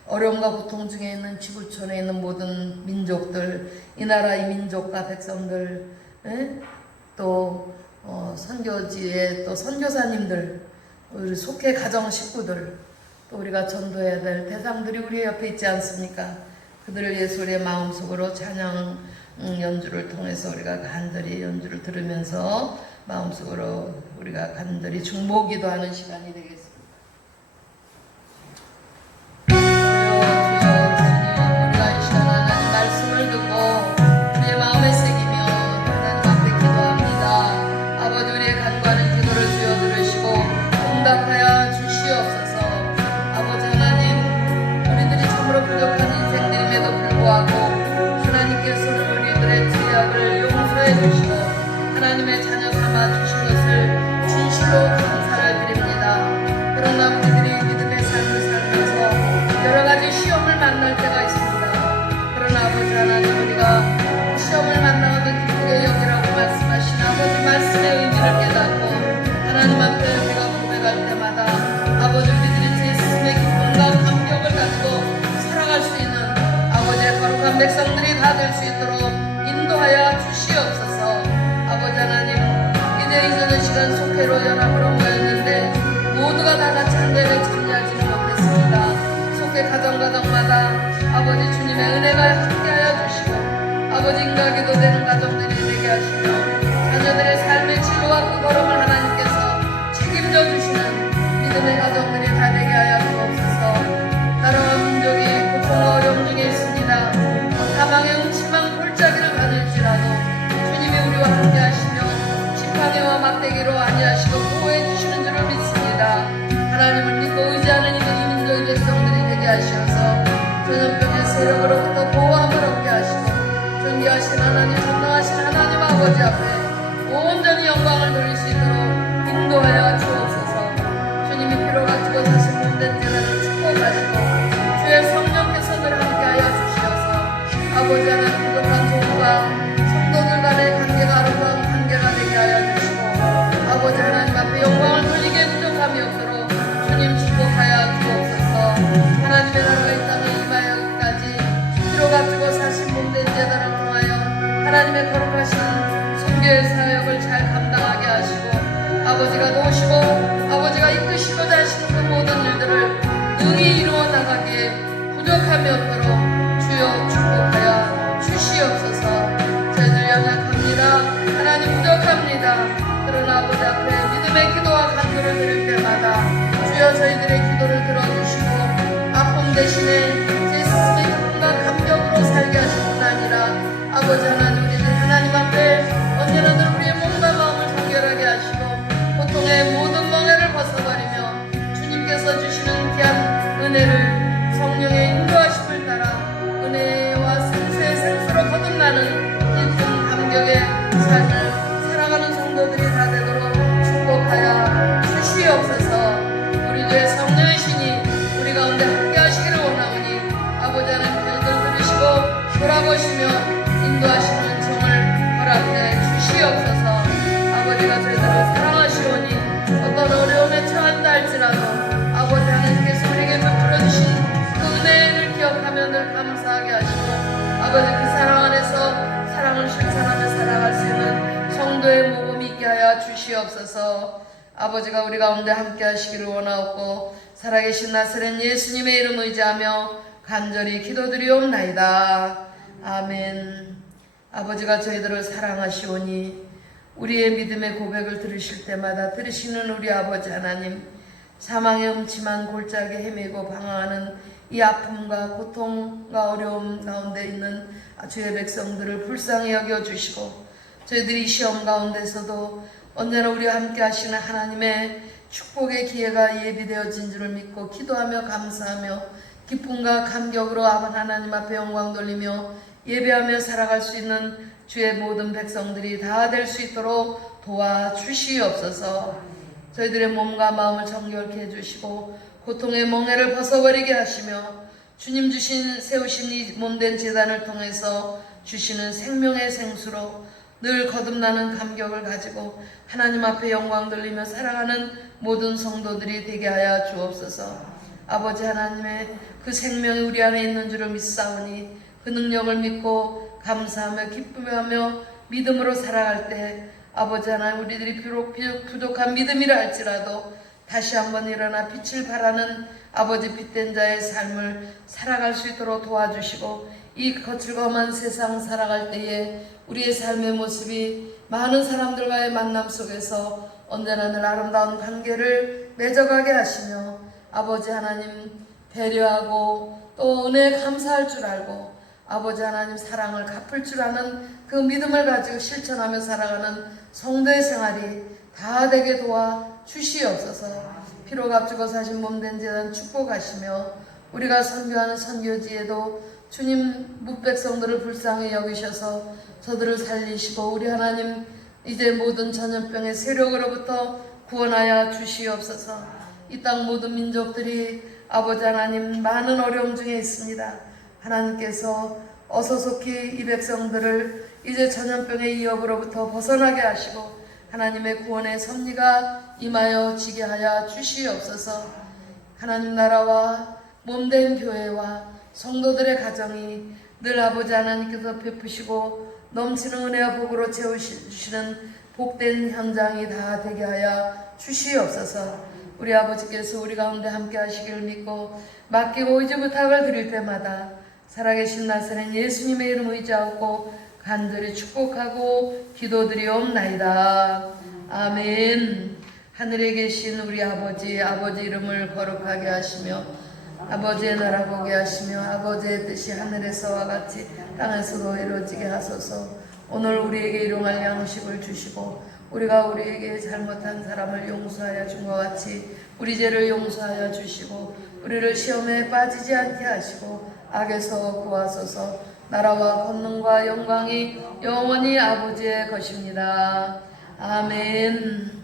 어려움과 고통 중에 있는 지구촌에 있는 모든 민족들, 이 나라 이 민족과 백성들, 또 선교지의 또 선교사님들, 우리 속해 가정 식구들, 또 우리가 전도해야 될 대상들이 우리 옆에 있지 않습니까? 그들을 위해서 우리의 마음속으로 찬양 연주를 통해서 우리가 간절히 연주를 들으면서 마음속으로 우리가 간절히 중보 기도하는 시간이 되겠습니다. 하나님의 자녀 삼아주신 것을 진실로 감사를 드립니다. 그러나 우리들이 믿음의 삶을 살면서 여러가지 시험을 만날 때가 있습니다. 그러나 아버지 하나님, 우리가 시험을 만나면 기쁘게 여기라고 말씀하신 아버지 말씀의 의미를 깨닫고 하나님 앞에 우리가 고백할 때마다 아버지 우리들이 제 스스로의 기쁨과 감격을 가지고 살아갈 수 있는 아버지의 거룩한 백성들이 다 될 수 있도록 인도하여 주시옵소서. 아버지 하나님, 이제 이전의 시간 속회로 연합으로 모였는데 모두가 다 같이 한 자리에 참여하지는 못했습니다. 속회 가정마다 아버지 주님의 은혜가 함께하여 주시고 아버지 인가기도 되는 가정들이 되게 하시며 자녀들의 삶의 진로와 그 걸음을 하나님께서 책임져 주시는 믿음의 가정들이 다 되게 하여 주옵소서. 나라와 민족이 고통과 어려움 중에 있습니다. 사망의 음침한 골짜기를 가질지라도 주님이 우리와 함께 하시며 지팡이와 막대기로 안위하시고 보호해 주시는 줄을 믿습니다. 하나님을 믿고 의지하는 이 민족의 백성들이 되게 하시어서 전염병의 세력으로부터 보호함을 얻게 하시고 존귀하신 하나님, 전능하신 하나님 아버지 앞에 온전히 영광을 돌릴 수 있도록 인도하여 주옵소서. 주님이 피로 가지고 사실 몸된 제자를 축복하시고 주의 성령께서 늘 함께하여 주시어서 아버지 하나님 부족한 종과 성도들 간의 관계가 아름다운 관계가 되게 하여 주시고 아버지 하나님 앞에 영광을 돌리게 부족함이 없도록 주님 축복하여 주옵소서. 하나님의 나라가 이 땅에 임하여기까지 피로 가지고 사신 몸된 제자를 통하여 하나님의 거룩하신 선교의 사역을 잘 감당하게 하시고 아버지가 도우시고 아버지가 이끄시고자 하시는 그 모든 일들을 능히 이루어 나가기에 부족함이 없도록 주여 축복하여 주시옵소서. 저희들 연약합니다. 하나님 부족합니다. 그러나 아버지 앞에 믿음의 기도와 간구를 드릴 때마다 주여 저희들의 기도를 들어주시고 아픔 대신에 제 스스로의 기쁨과 감격으로 살게 하실 뿐 아니라 아버지 하나님, 우리들 하나님 앞에 언제나 늘 우리의 몸과 마음을 성결하게 하시고 고통의 모든 멍에를 벗어버리며 주님께서 주시는 귀한 은혜를 성령의 인도하심을 따라 은혜와 생수의 생수로 거듭나는 깊은 감격의 삶을 살아가는 성도들이 다 되도록 축복하여 주시옵소서. 우리 주의 성령의 신이 우리 가운데 함께 하시기를 원하오니 아버지 하나님 저희들 들으시고 돌아보시며 인도하시는 정을 허락해 주시옵소서. 아버지가 저희들을 사랑하시오니 어떤 어려움에 처한다 할지라도 아버지 하나님께서 우리에게 베풀어 주신 그 은혜를 기억하며 늘 감사하게 하시고 아버지 그 사랑 안에서 사랑을 실천하며 살아갈 수 있는 성도의 모범이 있게 하여 주시옵소서. 아버지가 우리 가운데 함께 하시기를 원하옵고 살아계신 나사렛 예수님의 이름 의지하며 간절히 기도드리옵나이다. 아멘. 아버지가 저희들을 사랑하시오니 우리의 믿음의 고백을 들으실 때마다 들으시는 우리 아버지 하나님, 사망의 음침한 골짜기에 헤매고 방황하는 이 아픔과 고통과 어려움 가운데 있는 주의 백성들을 불쌍히 여겨주시고 저희들이 시험 가운데서도 언제나 우리와 함께 하시는 하나님의 축복의 기회가 예비되어진 줄을 믿고 기도하며 감사하며 기쁨과 감격으로 하나님 앞에 영광 돌리며 예배하며 살아갈 수 있는 주의 모든 백성들이 다 될 수 있도록 도와주시옵소서. 저희들의 몸과 마음을 정결케 해주시고 고통의 멍에를 벗어버리게 하시며 주님 세우신 이 몸된 제단을 통해서 주시는 생명의 생수로 늘 거듭나는 감격을 가지고 하나님 앞에 영광 돌리며 살아가는 모든 성도들이 되게 하여 주옵소서. 아버지 하나님의 그 생명이 우리 안에 있는 줄을 믿사오니 그 능력을 믿고 감사하며 기쁨하며 믿음으로 살아갈 때 아버지 하나님 우리들이 비록 부족한 믿음이라 할지라도 다시 한번 일어나 빛을 발하는 아버지 빛된 자의 삶을 살아갈 수 있도록 도와주시고 이 거칠검한 세상 살아갈 때에 우리의 삶의 모습이 많은 사람들과의 만남 속에서 언제나 늘 아름다운 관계를 맺어가게 하시며 아버지 하나님 배려하고 또 은혜에 감사할 줄 알고 아버지 하나님 사랑을 갚을 줄 아는 그 믿음을 가지고 실천하며 살아가는 성도의 생활이 다 되게 도와 주시옵소서. 피로 값주고 사신 몸된 제단 축복하시며 우리가 선교하는 선교지에도 주님 묵백성들을 불쌍히 여기셔서 저들을 살리시고 우리 하나님 이제 모든 전염병의 세력으로부터 구원하여 주시옵소서. 이 땅 모든 민족들이 아버지 하나님 많은 어려움 중에 있습니다. 하나님께서 어서속히 이 백성들을 이제 전염병의 위협으로부터 벗어나게 하시고 하나님의 구원의 섭리가 임하여 지게 하여 주시옵소서. 하나님 나라와 몸된 교회와 성도들의 가정이 늘 아버지 하나님께서 베푸시고 넘치는 은혜와 복으로 채우시는 복된 현장이 다 되게 하여 주시옵소서. 우리 아버지께서 우리 가운데 함께 하시기를 믿고 맡기고 의지 부탁을 드릴 때마다 살아계신 나사렛 예수님의 이름 의지하고 간절히 축복하고 기도드리옵나이다. 아멘. 하늘에 계신 우리 아버지 이름을 거룩하게 하시며 아버지의 나라 보게 하시며 아버지의 뜻이 하늘에서와 같이 땅에서도 이루어지게 하소서. 오늘 우리에게 일용할 양식을 주시고 우리가 우리에게 잘못한 사람을 용서하여 준 것 같이 우리 죄를 용서하여 주시고 우리를 시험에 빠지지 않게 하시고 악에서 구하소서. 나라와 권능과 영광이 영원히 아버지의 것입니다. 아멘.